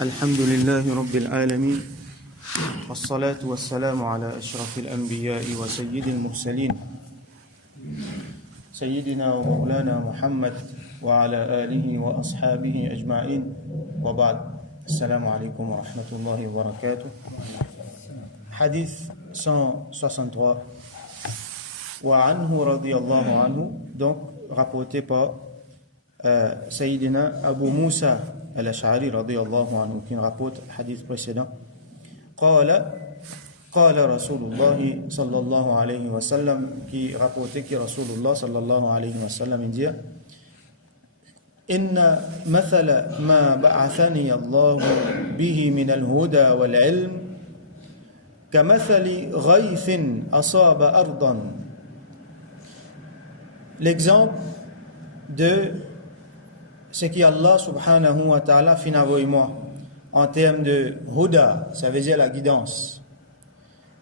الحمد لله رب العالمين والصلاة والسلام على أشرف الأنبياء وسيد المرسلين سيدنا ومولانا محمد وعلى آله وأصحابه أجمعين وبعد السلام عليكم ورحمة الله وبركاته. حديث 163 وعنه رضي الله عنه, donc rapporté par Sayyidina Abu Musa al-Ash'ari radiyallahu anhu, qui rapporte le hadith précédent. قال رسول الله صلى الله عليه وسلم, qui rapportait que Rasulullah صلى الله عليه وسلم dit: إن مثل ما بعثني الله به من الهدى والعلم كمثل غيث أصاب أرضا. L'exemple de ce qu'Allah subhanahu wa ta'ala fait envoyer moi en termes de huda, ça veut dire la guidance,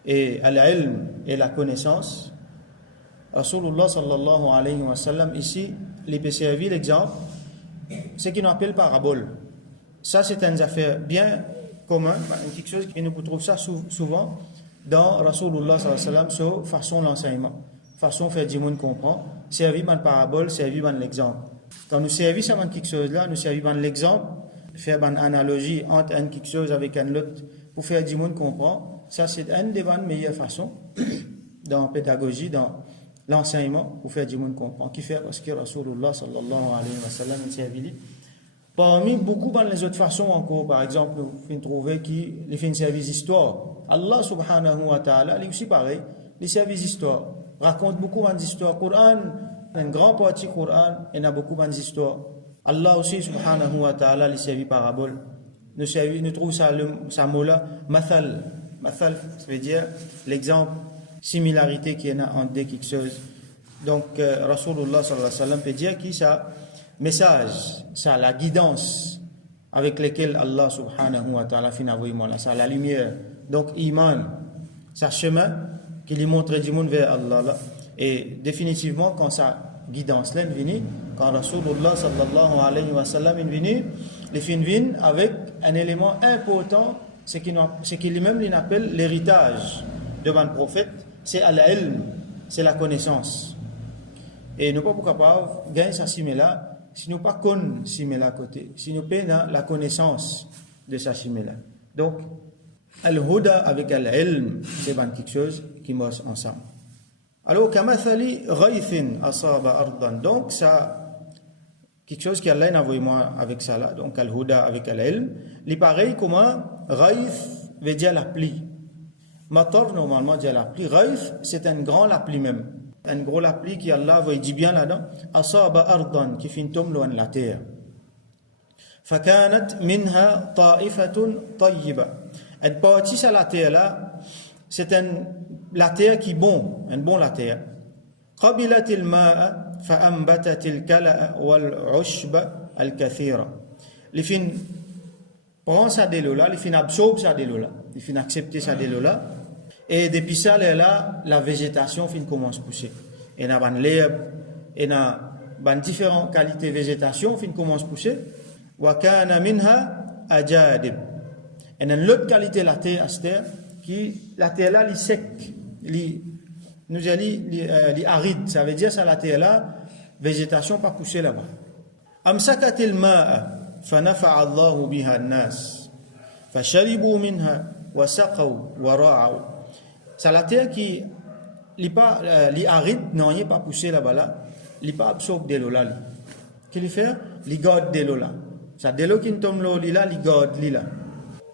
et al-ilm et la connaissance. Rasulullah sallallahu alayhi wa sallam ici il peut servir l'exemple, ce qu'on appelle parabole. Ça c'est une affaire bien commune, quelque chose que nous trouvons ça souvent dans Rasulullah sallallahu alayhi wa sallam, sur façon l'enseignement, façon faire du monde comprendre, servir par parabole, servir par l'exemple. Quand nous servissons dans quelque chose là, nous servissons par l'exemple, faire une analogie entre quelque chose avec un autre pour faire du monde comprendre. Ça c'est une des meilleures façons dans la pédagogie, dans l'enseignement, pour faire du monde comprendre. Qui fait parce que Rasulullah sallallahu alayhi wa sallam a servi. Parmi beaucoup de autres façons encore, par exemple, vous trouvez qu'il fait une service histoire. Allah subhanahu wa ta'ala, il est aussi pareil, les services histoire raconte beaucoup d'histoires. Coran, une grande partie du Coran, il y a beaucoup d'histoires. Allah aussi subhanahu wa ta'ala, il servi parabole. Nous trouvons ça mot-là, mathal. Mathal, ça veut dire l'exemple, similarité qu'il y en a entre quelque chose. Donc, Rasulullah sallallahu alayhi wa sallam peut dire que ça, message, ça, la guidance avec laquelle Allah subhanahu wa ta'ala fait envoyer moi là, ça, la lumière. Donc, iman, ça chemin qui lui montre du monde vers Allah là. Et définitivement, quand sa guidance là est venue, quand Rasulullah sallallahu alayhi wa sallam est venu, il vient avec un élément important, ce qu'il lui-même appelle l'héritage devant le prophète, c'est al-ilm, c'est la connaissance. Et nous ne sommes pas capables de gagner ça là si nous ne pas connaissons là côté, si nous n'avons la connaissance de ça là. Donc, al-huda avec al-ilm, c'est quelque chose qui marche ensemble. Alors, kamathali ghaythin asaba ardan. Donc, ça, quelque chose qui Allah a envoyé moi avec ça là. Donc, al-huda avec al-ilm. Il est pareil comment ghayth veut dire la pluie. Matar, normalement, dit la pluie. Ghayth, c'est un grand la pluie même. Un gros la pluie qui Allah veut dire bien là-dedans. Asaba ardan, qui fait tombe loin de la terre. Fakanat minha ta'ifatun tayyiba. Une partie sur la terre là, c'est la terre qui est bon, un bon la terre. قبلت الماء فأنبتت الكلأ والعشب الكثيرة. Les fin prend ça de l'eau là, les fin absorbe ça de l'eau là, les fin accepter ça de l'eau là, et depuis ça là, la végétation fin commence à pousser. Et na ban l'herbe, et na ban différentes qualités de végétation fin commence à pousser. Wa kana minha ajadib. Et dans l'autre qualité de la terre, la terre là, elle est sec, nous allons aride, ça veut dire ça la terre là, végétation pas poussée là-bas. Amsakatil ma'a fanafa'a Allahu biha an-nas fasharibu minha wa saqaw wa ra'aw. Ça la terre qui li pas li aride, non, il pas poussé là-bas là, il pas absorbe de l'eau là. Qu'il fait, il garde de l'eau là. Ça de l'eau qui tombe l'eau là, il garde là.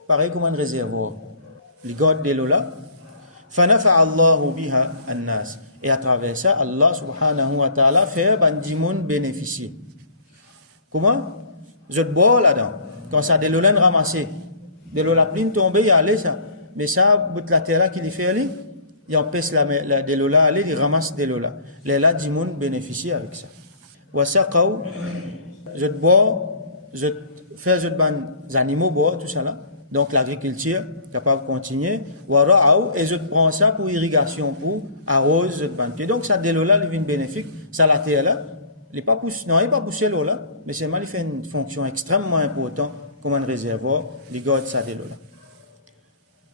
Pareil comme un réservoir. Il garde de l'eau là. فَنَفَعَ اللَّهُ بِهَا النَّاسِ. Et à travers ça, Allah subhanahu wa ta'ala fait du monde bénéficier. Comment? Je bois là-dedans. Quand ça de l'eau là ramassé, de l'eau la pluie tombée, il y a allé ça. Mais ça, bout la terre qui fait aller, il empêche de l'eau là aller, il ramasse de l'eau là. Les là du monde bénéficier avec ça. وَسَقَوْ. Je bois, je fais des animaux boire, tout ça là. Donc l'agriculture capable de continuer. Et je prends ça pour irrigation, pour arrose. Donc ça de l'eau là, il est bénéfique. Ça la terre là, il n'est pas poussé, non, il n'est pas poussé l'eau là, mais c'est mal, il fait une fonction extrêmement importante comme un réservoir, les gardes ça de l'eau là.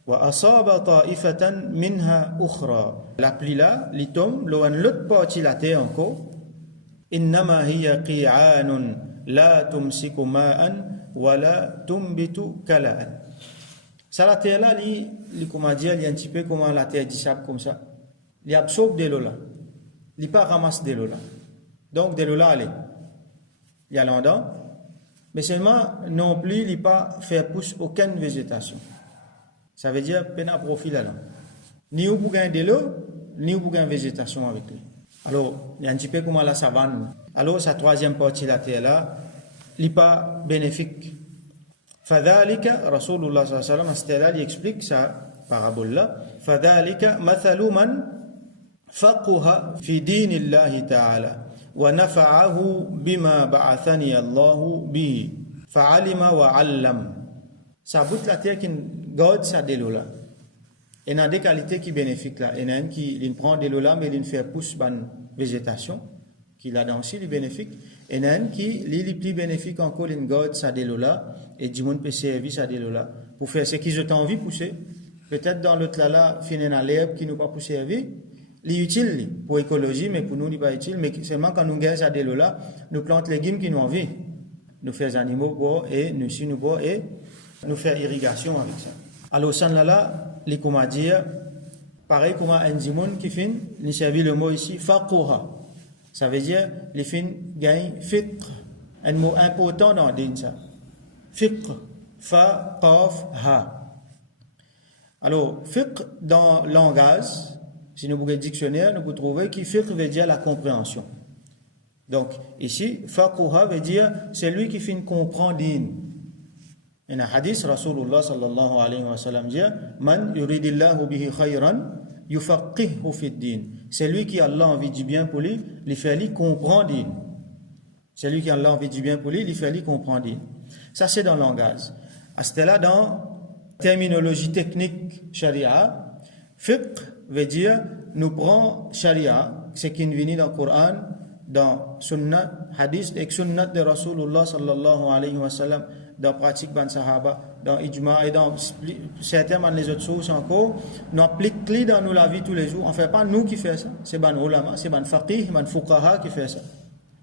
Wa asaba ta'ifatan minha ukhra. La pluie là, li tombe, l'autre partie la terre encore. Innama hiya qi'anun la tumsiku ma'an wa la tumbitu kala'an. Ça la terre là, comment dire, il y a un petit peu comment la terre dissipe comme ça. Il absorbe de l'eau là. Il pas ramasse de l'eau là. Donc de l'eau là, allez. Il y a l'endant. Mais seulement, non plus, il pas faire pousser aucune végétation. Ça veut dire, peine à profit là. Ni au bougain de l'eau, ni au bougain végétation avec lui. Alors, il y a un petit peu comme la savane. Alors, sa troisième partie de la terre là, il n'est pas bénéfique. Fadhalika, Rasulullah sallallahu alayhi wa sallam, il explique sa parabole là. Fadhalika, mathalu man faqaha fi dinillahi ta'ala wa nafa'ahu bima ba'athani Allahu bihi fa'alima wa 'allam. Ça bout la terre qui garde ça de l'eau là. Il y a des qualités qui bénéfiques là. Il y en a un qui prend de l'eau là, mais il fait pousser une végétation, qui là dans aussi, il est bénéfique. Il y en a un qui, est plus bénéfique encore, il garde ça de l'eau là, et du monde peut servir ça de l'eau là. Pour faire ce qu'ils ont envie de pousser. Peut-être dans l'autre là, finir à l'herbe qui nous pas pour servir. Il est utile pour l'écologie, mais pour nous, il n'est pas utile. Mais seulement quand nous gagnons ça de l'eau là, nous plantons les légumes qui nous ont envie. Nous faisons animaux boire et nous si nous boire et nous faire irrigation avec ça. Alors, ça là, les comment dire, pareil comme un dimoun qui fin, il servi le mot ici, faqoha. Ça veut dire, les fin gagnent fiqh. Un mot important dans le din ça. Fiqh. Fa, qaf, ha. Alors, fiqh dans le langage, si nous prenons le dictionnaire, nous pouvons trouver que fiqh veut dire la compréhension. Donc, ici, faqoha veut dire, c'est lui qui fin comprend din. In un hadith, Rasulullah sallallahu alayhi wa sallam dit Man yuridillahu bihi khayran yufaqihu fi din. C'est lui qui a Allah envie du bien pour lui, il fait lui comprendre din. C'est lui qui a Allah envie du bien pour lui, il fait lui comprendre din. Ça c'est dans le langage. À ce là dans terminologie technique sharia, fiqh veut dire nous prend sharia, ce qui est venu dans le Coran, dans sunnah, hadith et sunnah de Rasulullah sallallahu alayhi wa sallam, dans pratique ban sahaba, dans ijma et dans certains les autres sources encore, nous appliquons dans nous la vie tous les jours. En fait, pas nous qui fait ça, c'est ban ulama, c'est ban faqih, ban fuqaha qui fait ça.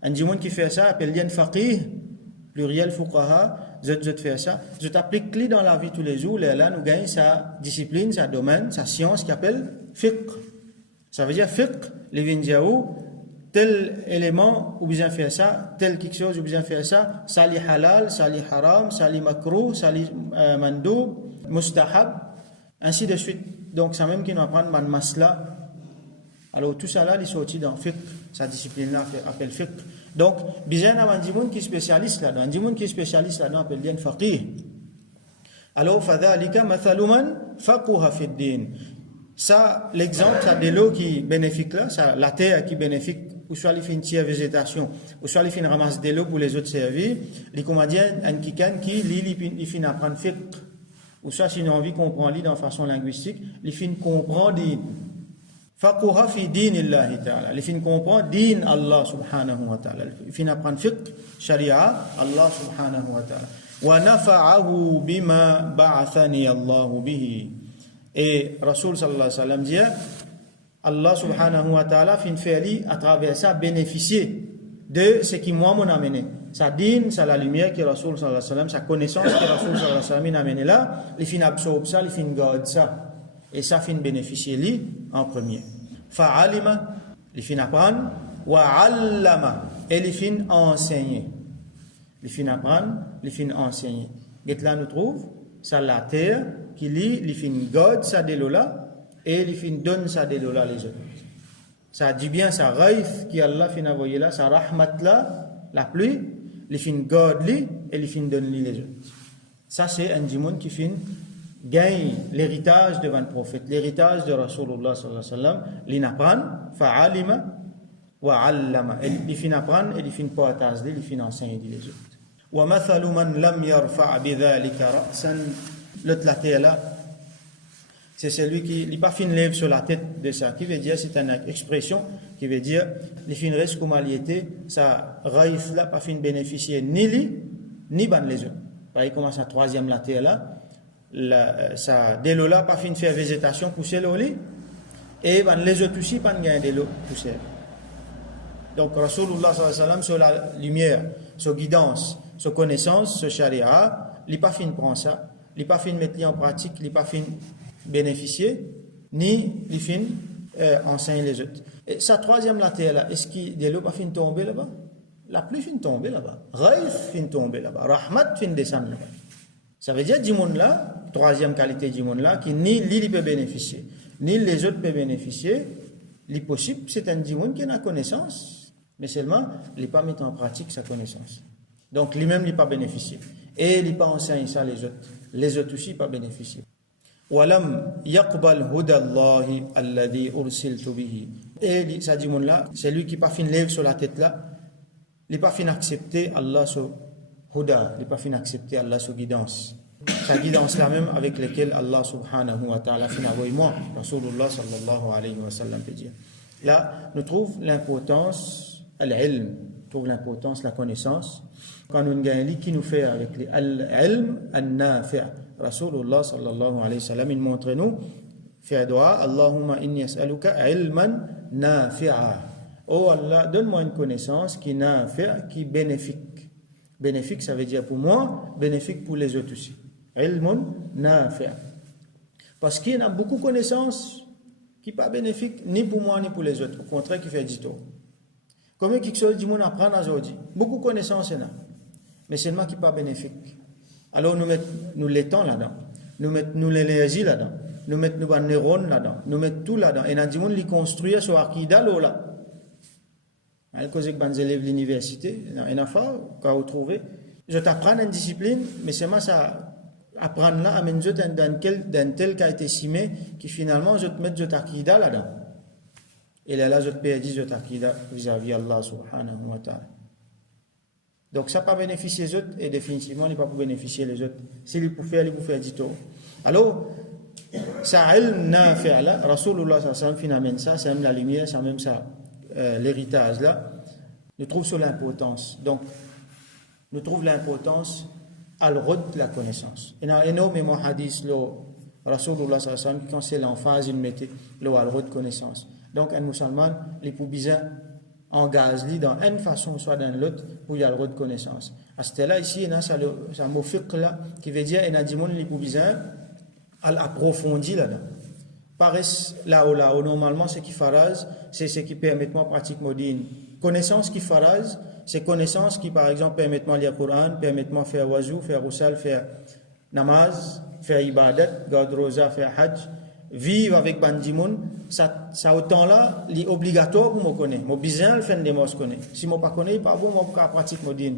Un djimoun qui fait ça appelle lien faqih, pluriel fuqaha, je fais ça. Je t'applique dans la vie tous les jours. Là, nous gagnons sa discipline, sa domaine, sa science qui appelle fiqh. Ça veut dire fiqh, les vindiaou. Tel élément, ou bien faire ça, tel quelque chose, ou bien faire ça, sali halal, sali haram, sali makruh, sali mandoub, mustahab, ainsi de suite. Donc, ça même qui nous apprend man masla. Alors, tout ça là, il est sorti dans fiqh, sa discipline là, appelle fiqh. Donc, bizarre, il y a un djimoun qui est spécialiste là-dedans. Un djimoun qui est spécialiste là-dedans appelle bien faqih. Alors, fadhalika mathaluman faqouha fi din. Ça, l'exemple, ça de l'eau qui est bénéfique là, ça, la terre qui est bénéfique, ou soit les fins tiers végétation, ou soit les fins ramasse de l'eau pour les autres servir, les comédiens, un kikan qui, les fins apprendre fiqh, ou soit si on a envie qu'on comprend dans façon linguistique, les fins comprend din. Faqouha fi din illahi ta'ala. Les fins comprend din Allah subhanahu wa ta'ala. Les fins apprendre fiqh, sharia, Allah subhanahu wa ta'ala. Wa nafa'ahu bima ba'athani Allahu bihi. Et Rasul sallallahu alayhi wa sallam dit Allah subhanahu wa ta'ala fin fait à travers ça bénéficier de ce qui moi m'ont amené. Sa dîne, c'est la lumière que Rasul sallallahu alayhi wa sallam, sa connaissance que Rasul sallallahu alayhi wa sallam a amené là, il fin absorbe ça, il fin garde ça. Et ça fin bénéficier lui en premier. Fa'alima, il fin apprendre, wa 'allama, et il fin enseigner. Il fin apprendre, il fin enseigner. Et là nous trouve ça la terre qui lit, il fin garde ça de l'eau là, et il fin donne ça de l'eau là les autres. Ça dit bien, ça raif qui Allah fin envoyer là, ça rahmat là, la pluie, il fin garde lui, et il fin donne lui les autres. Ça c'est un djimoun qui fin gagne l'héritage devant le prophète, l'héritage de Rasulullah sallallahu alayhi wa sallam, il apprend, fa'alima wa 'allama, il fin apprendre, et il fin partager, il fin enseigner les autres. Wa mathalu man lam yarfa' bidhalika ra'san. L'autre la terre là, c'est celui qui n'est pas fin lève sur la tête de ça, qui veut dire, c'est une expression qui veut dire, les fin reste comme il était, ça raïf là, pas fin bénéficier ni lui, ni ban les autres. pareil comment ça troisième la terre là, ça dès là pas fin faire végétation pousser l'eau et ben les autres aussi pas gagner de l'eau pousser. Donc Rasulullah sallallahu alayhi wa sallam sur la lumière, sur guidance, sur connaissance, sur charia, il pas fin prendre ça, il pas fin mettre en pratique, il pas fin bénéficier ni il fin enseigner les autres. Et sa troisième la terre là, est-ce qu'il de l'eau pas fin tomber là-bas? La pluie fin tomber là-bas, Raif fin tomber là-bas, Rahmat fin descendre là-bas. Ça veut dire du monde là, troisième qualité du monde là, qui ni lui peut bénéficier, ni les autres peuvent bénéficier. Les possible, c'est un monde qui a la connaissance, mais seulement il n'est pas mis en pratique sa connaissance. Donc lui-même il n'est pas bénéficié. Et il n'est pas enseigné ça les autres aussi pas bénéficier. Walam yaqbal hudallahi alladhi ursiltu bihi. Et ça dit monde là, c'est lui qui pas fin lève sur la tête là. Il n'est pas fin accepter Allah sur Huda, il n'est pas fin accepter Allah sur guidance. Sa guidance là même avec laquelle Allah subhanahu wa ta'ala fin envoyé moi, Rasulullah sallallahu alayhi wa sallam peut dire. Là, nous trouvons l'importance, al-ilm, trouve l'importance, la connaissance. Quand nous avons un livre qui nous fait avec al-ilm al-nafi', Rasulullah sallallahu alayhi wa sallam, il montre nous, fait dua, Allahumma inni as'aluka ilman nafi'a. Oh Allah, donne-moi une connaissance qui nafi', qui bénéfique. Bénéfique, ça veut dire pour moi, bénéfique pour les autres aussi. Ilmun nafi'. Parce qu'il y a beaucoup de connaissances qui ne sont pas bénéfiques ni pour moi ni pour les autres. Au contraire, qui fait du tort. Combien quelque chose du monde apprend aujourd'hui? Beaucoup de connaissances, mais seulement qui ne sont pas bénéfiques. Alors nous mettons nous l'étang là-dedans, nous mettons nous l'énergie là-dedans, nous mettons nos neurones là-dedans, nous mettons tout là-dedans. Et nous disons les construire sur Akida là. Quand les élèves de l'université, il y a quand vous trouvez, je t'apprends une discipline, mais c'est moi ça apprendre là, amène je dans tel qui a été simé, qui finalement je te mets je t'akida là-dedans. Et là je te perdis je t'akida vis-à-vis Allah subhanahu wa ta'ala. Donc ça pas bénéficier les autres et définitivement il pas pour bénéficier les autres. S'il pour faire du tout. Alors ça ilm nafi' là, Rasulullah sallallahu alayhi wa sallam finalement ça, c'est même la lumière, c'est même ça. L'héritage là, nous trouve sur l'importance. Donc, nous trouve l'importance al-rud de la connaissance. Il y a énormément de hadiths, le Rasulullah sallallahu alayhi wa sallam, quand c'est l'emphase, il mettait le al-rud de connaissance. Donc, un musulman, il peut bien engager dans une façon, soit dans l'autre, pour y aller de connaissance. À ce là ici, il y a un mot fiqh là, qui veut dire, il y a des gens qui peut bien approfondir là-dedans. Paraissent là où normalement ce qui faraz, c'est ce qui permet de pratique modine. Connaissance qui faraz, c'est connaissance qui par exemple permet de lire le Coran, permet de faire wazou, faire roussal, faire namaz, faire ibadat, garder rosa, faire hajj, vivre avec bandimoun, ça autant là, c'est obligatoire pour me connaître. Moi besoin le faire des mots connaître. Si moi pas connais, pas bon moi pour pratique modine.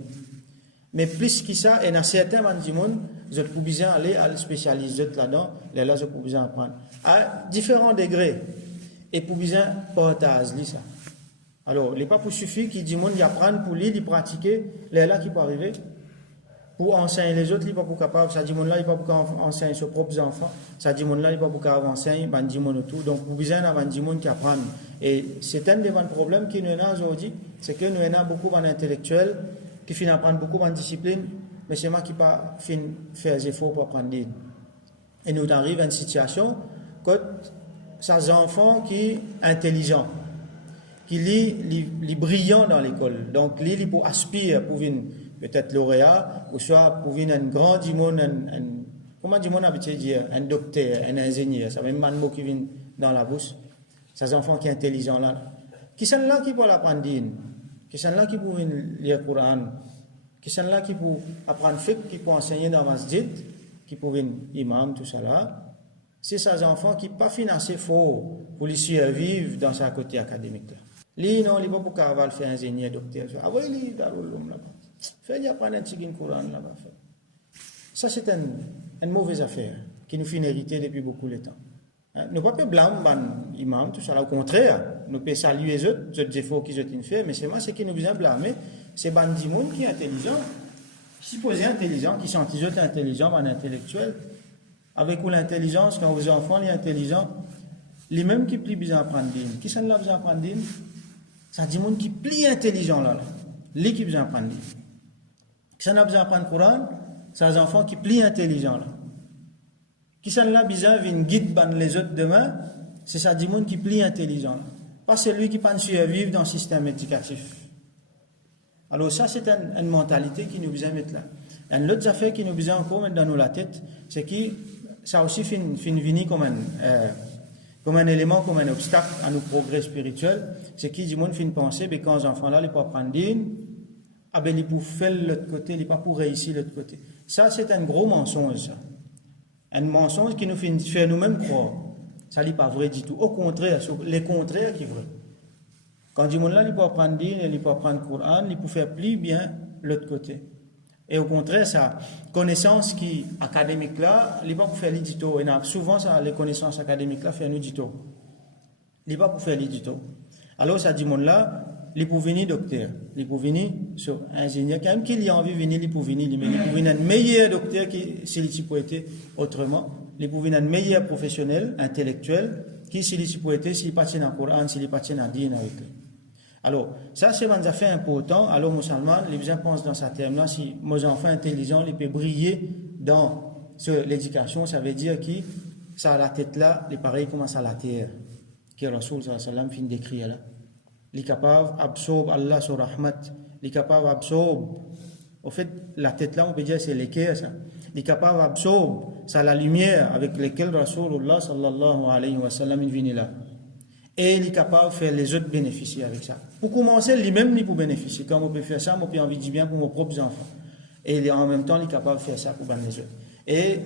Mais plus que ça, et dans certains bandimoun, je peux bien aller à spécialiser là-dedans, là je peux bien apprendre à différents degrés et pour bien partager ça. Alors, il n'est pas pour suffire qu'il dit monde y apprendre pour lui, pratiquer, là qui peut arriver pour enseigner les autres, il n'est pas pour capable, ça dit monde là, il n'est pas pour enseigner ses propres enfants, ça dit monde là, il n'est pas pour capable enseigner bandimoun tout. Donc, pour bien avoir bandimoun qui apprennent. Et c'est un des problèmes qui nous a aujourd'hui, c'est que nous avons beaucoup d'intellectuels qui finissent apprendre beaucoup de discipline, mais c'est moi qui pas fin faire des efforts pour apprendre. Et nous arrivons à une situation que ces enfants qui sont intelligents, qui sont brillants dans l'école, donc ils pour aspirer pour venir peut-être lauréat, ou soit pour venir un grand dimon, comment dimon habitué dire, un docteur, un ingénieur, ça même un mot qui vient dans la bouche. Ces enfants qui sont intelligents là, qui sont là qui peuvent apprendre, qui sont là qui peuvent lire le Coran, qui sont là qui peuvent apprendre fiqh, qui peuvent enseigner dans la masjid, qui peuvent être imam, tout ça là. C'est ces enfants qui ne sont pas financés fort pour les survivre dans sa côté académique. Lui, non, il ne va pas faire ingénieur, docteur. Ah oui, il est dans l'homme là-bas. Fait apprendre un petit Coran là-bas. Ça, c'est une mauvaise affaire qui nous fait hériter depuis beaucoup de temps. Nous ne pouvons pas blâmer l'imam, tout ça. Au contraire, nous pouvons saluer les autres défauts qu'ils ont fait, mais c'est moi ce qui nous vient blâmer. C'est bandimoun qui est intelligent, supposé intelligent, qui sont les autres intelligents, intellectuels. Avec l'intelligence, quand vos enfants sont intelligents, les mêmes qui plient bien apprendre. Qui sont là besoin apprendre? Ça dit monde qui plie intelligent là. Les qui besoin apprendre. Qui sont là besoin apprendre le Coran? ces enfants qui plus intelligents là. Qui sont là, bizarre, viennent guide les autres demain, c'est ça, du monde qui plus intelligent. Pas celui qui peut survivre dans le système éducatif. Alors ça, c'est une mentalité qui nous besoin mettre là. Une autre affaire qui nous besoin encore mettre dans nous la tête, c'est que ça aussi fait venir comme un élément, comme un obstacle à nos progrès spirituels, c'est que du monde fait penser, mais quand les enfants là, ils peuvent prendre ils peuvent faire l'autre côté, ils peuvent réussir l'autre côté. Ça, c'est un gros mensonge, ça. Un mensonge qui nous fait nous-mêmes croire. Ça n'est pas vrai du tout. Au contraire, les contraires qui sont vrais. Quand du monde là, il peut apprendre din, il peut apprendre le Coran, il peut faire plus bien l'autre côté. Et au contraire, ça, connaissance qui académique là, il peut pas faire l'édito. Et souvent, ça, les connaissances académiques là, faire un édito. Il peut pas faire l'édito. Alors, ça dit monde là, il peut venir docteur, il peut venir ingénieur, quand même qu'il y a envie de venir, il peut venir, mais il peut venir un meilleur docteur qui, s'il peut être autrement, il peut venir un meilleur professionnel, intellectuel, qui, s'il peut être, s'il passe dans le Coran, s'il passe dans le Dîn avec lui. Alors, ça, c'est un affaire important. Alors, musulman, les gens pensent dans ce terme-là, si nos enfants intelligents, ils peuvent briller dans l'éducation, ça veut dire que ça a la tête là, les pareils commencent à la terre, que Rasoul sallallahu alayhi wa sallam finit d'écrire là. Il est capable d'absorber Allah sur Rahmat, il est capable d'absorber, au fait, la tête là, on peut dire c'est l'équerre, ça. Il est capable d'absorber, ça la lumière avec laquelle Rasulullah sallallahu alayhi wa sallam vient là. Et il est capable de faire les autres bénéficier avec ça. Pour commencer, lui-même, il peut bénéficier. Quand on peut faire ça, on peut envie de bien pour nos propres enfants. Et en même temps, il est capable de faire ça pour les autres. Et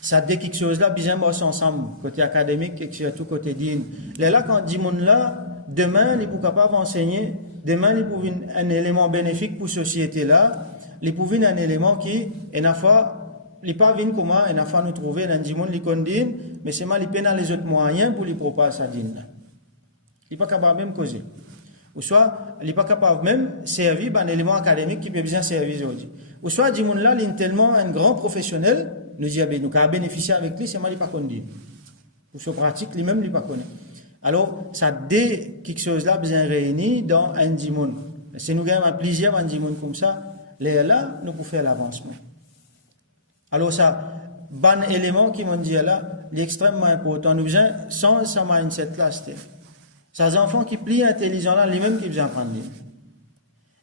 ça dit quelque chose là, bien bosse ensemble, côté académique et surtout côté dîne. Là, quand dit monde là, demain, il est capable d'enseigner, demain, il est un élément bénéfique pour la société là, il est un élément qui, et n'a pas, il pas venu comment, et n'a pas nous trouver dans le monde, il condamne, mais c'est mal, il peine les autres moyens pour lui propager sa dîne là. Il n'est pas capable même de causer. Ou soit, il n'est pas capable même de servir un élément académique qui peut bien servir aujourd'hui. Ou soit, du monde là, il est tellement un grand professionnel, nous dit, nous avons bénéficié avec lui, c'est mal, il n'est pas connu. Pour ce pratique, lui-même, il n'est pas connu. Alors, ça dé quelque chose là, bien réuni dans un dimon. Si nous avons un plaisir un dimon comme ça, là, nous pouvons faire l'avancement. Alors, ça, bon élément qui m'ont dit là, est extrêmement important. Nous besoin, sans ce mindset là, c'était. Ces enfants qui plient intelligents là, les mêmes qui besoin apprendre.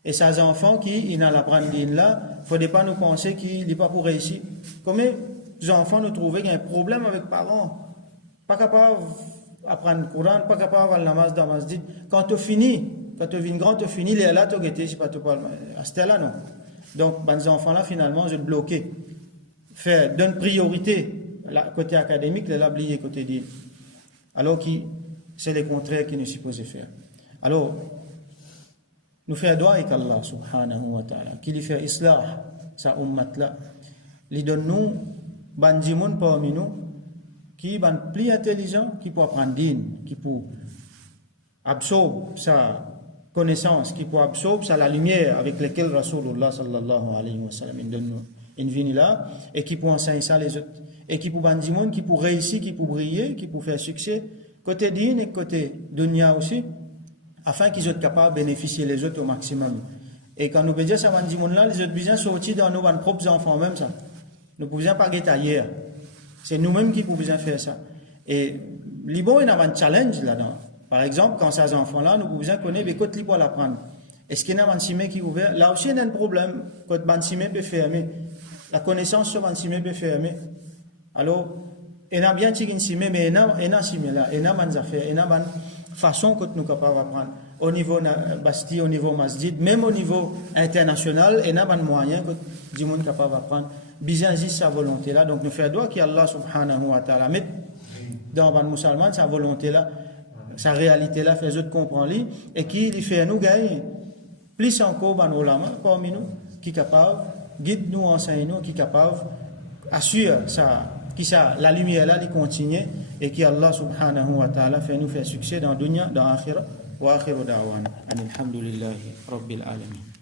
Et ces enfants qui, ils n'ont l'apprendre là, il ne faudrait pas nous penser qu'ils n'est pas pour réussir. Combien d'enfants nous trouvent qu'il y a un problème avec les parents, pas capable d'apprendre le Coran, pas capable d'avoir la namaz dans la masjid. Quand tu finis, quand tu viens grand, tu finis, les là, tu es pas te parle. À ce là non. Donc, les enfants là, finalement, je vais bloquer. Faire, donne priorité, côté académique, les là, oublier côté dit. Alors que c'est le contraire qu'il nous suppose faire. Alors, nous faisons doigt avec Allah subhanahu wa ta'ala, qui lui fait islah, sa ummat là, lui donne nous, bandimoun parmi nous, qui est plus intelligent, qui peut apprendre din, qui peut absorber sa connaissance, qui peut absorber la lumière avec laquelle Rasulullah sallallahu alayhi wa sallam donne nous une vie là, et qui peut enseigner ça les autres, et qui peut bandimoun, qui peut réussir, qui peut briller, qui peut faire succès, côté din et côté dunya aussi, afin qu'ils soient capables de bénéficier les autres au maximum. Et quand nous pouvons dire ça, là, les autres besoin sortir dans nos propres enfants même ça. Nous ne pouvons pas guetter ailleurs. C'est nous-mêmes qui pouvons faire ça. Et Liban, il y a un challenge là-dedans. Par exemple, quand ces enfants-là, nous pouvons connaître les côtés pour l'apprendre. Est-ce qu'il y a un cimé qui est ouvert? Là aussi, il y a un problème. Quand un cimé peut fermer, la connaissance sur un cimé peut fermer. Alors, il y a bien un cimé, mais il y a un cimé là, il y a des affaires, il y a une façon que nous sommes capables d'apprendre. Au niveau Bastille, au niveau Masjid, même au niveau international, il y a un moyen que nous sommes capables d'apprendre. Bien sa volonté là. Donc, nous faisons droit qu'Allah subhanahu wa ta'ala met dans le musulman sa volonté là, sa réalité là, fait autres comprendre et qui lui fait nous gagner plus encore dans nos ulama parmi nous, qui est capable, guide nous, enseigne nous, qui est capable, assure ça. Qui ça, la lumière là, il continue et qui Allah subhanahu wa ta'ala fait nous faire succès dans le dunya, dans l'akhirah, wa akhiru da'wana. Alhamdulillahi rabbil alamin.